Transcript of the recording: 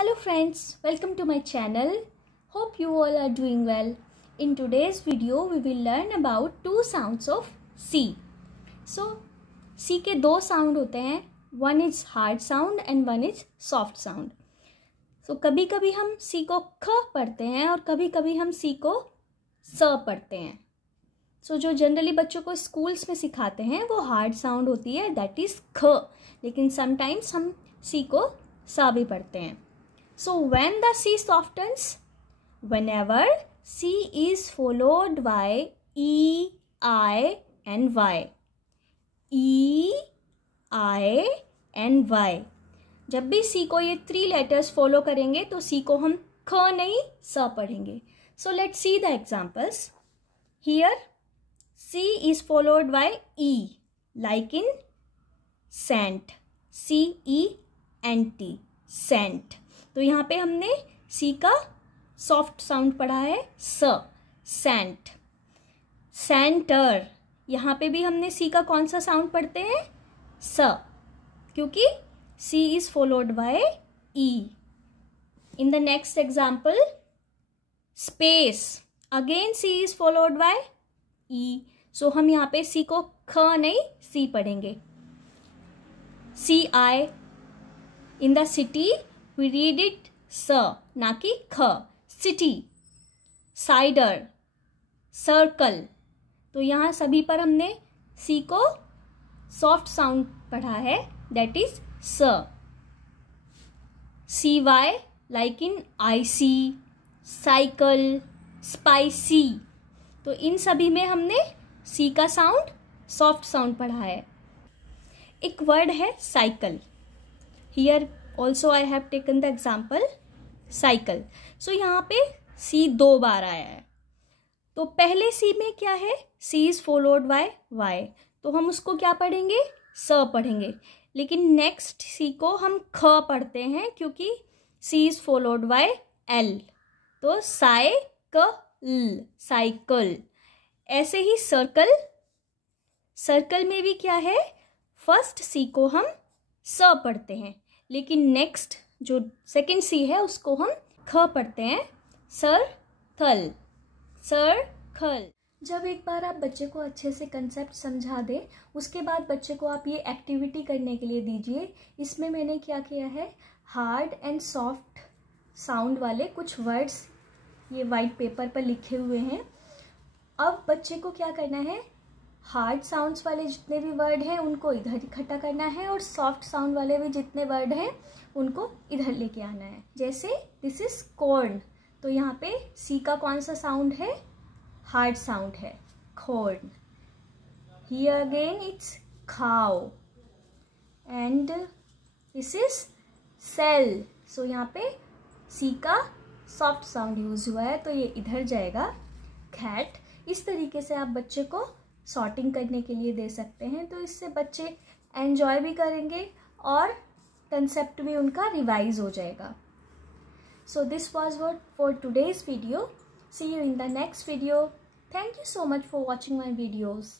Hello friends, welcome to my channel. Hope you all are doing well. In today's video, we will learn about two sounds of C. So, C के दो sound होते हैं. One is hard sound and one is soft sound. So, कभी कभी हम C को ख पढ़ते हैं और कभी कभी हम C को स पढ़ते हैं. So, जो जनरली बच्चों को स्कूल्स में सिखाते हैं वो हार्ड साउंड होती है, दैट इज ख. लेकिन समटाइम्स हम C को सा भी पढ़ते हैं. So when the C softens, whenever C is followed by E, I and Y. E, I and Y. जब भी C को ये 3 letters follow करेंगे तो C को हम ख नहीं स पढ़ेंगे. So let's see the examples. Here C is followed by E, like in scent. C-E-N-T, scent. तो यहाँ पे हमने C का सॉफ्ट साउंड पढ़ा है स, सेंट. सेंटर, यहाँ पे भी हमने C का कौन सा साउंड पढ़ते हैं स, क्योंकि C is followed by E. In the next example space, again C is followed by E. सो हम यहाँ पे C को ख नहीं C पढ़ेंगे. CI, in the city we read it स, ना कि ख. City, cider, circle. तो यहाँ सभी पर हमने C को सॉफ्ट साउंड पढ़ा है, दैट इज स. CY, like in IC, cycle, spicy. तो इन सभी में हमने C का साउंड सॉफ्ट साउंड पढ़ा है. एक वर्ड है cycle. Here also I have taken the example cycle. So यहाँ पे C 2 बार आया है. तो पहले C में क्या है, C is followed by Y. तो हम उसको क्या पढ़ेंगे स पढ़ेंगे. लेकिन नेक्स्ट C को हम ख पढ़ते हैं क्योंकि C is followed by L. तो साइकिल, साइकिल. ऐसे ही सर्कल, सर्कल में भी क्या है, फर्स्ट C को हम स पढ़ते हैं लेकिन नेक्स्ट जो सेकंड C है उसको हम ख पढ़ते हैं, सर्कल, सर्कल. जब एक बार आप बच्चे को अच्छे से कंसेप्ट समझा दें, उसके बाद बच्चे को आप ये एक्टिविटी करने के लिए दीजिए. इसमें मैंने क्या किया है, हार्ड एंड सॉफ्ट साउंड वाले कुछ वर्ड्स ये वाइट पेपर पर लिखे हुए हैं. अब बच्चे को क्या करना है, हार्ड साउंड्स वाले जितने भी वर्ड हैं उनको इधर इकट्ठा करना है और सॉफ्ट साउंड वाले भी जितने वर्ड हैं उनको इधर लेके आना है. जैसे दिस इज कॉर्न, तो यहाँ पे C का कौन सा साउंड है, हार्ड साउंड है, कॉर्न. हियर अगेन इट्स खाओ एंड दिस इज सेल. सो यहाँ पे C का सॉफ्ट साउंड यूज हुआ है तो ये इधर जाएगा, कैट. इस तरीके से आप बच्चे को सॉर्टिंग करने के लिए दे सकते हैं. तो इससे बच्चे एंजॉय भी करेंगे और कंसेप्ट भी उनका रिवाइज हो जाएगा. So this was what for today's video. See you in the next video. Thank you so much for watching my videos.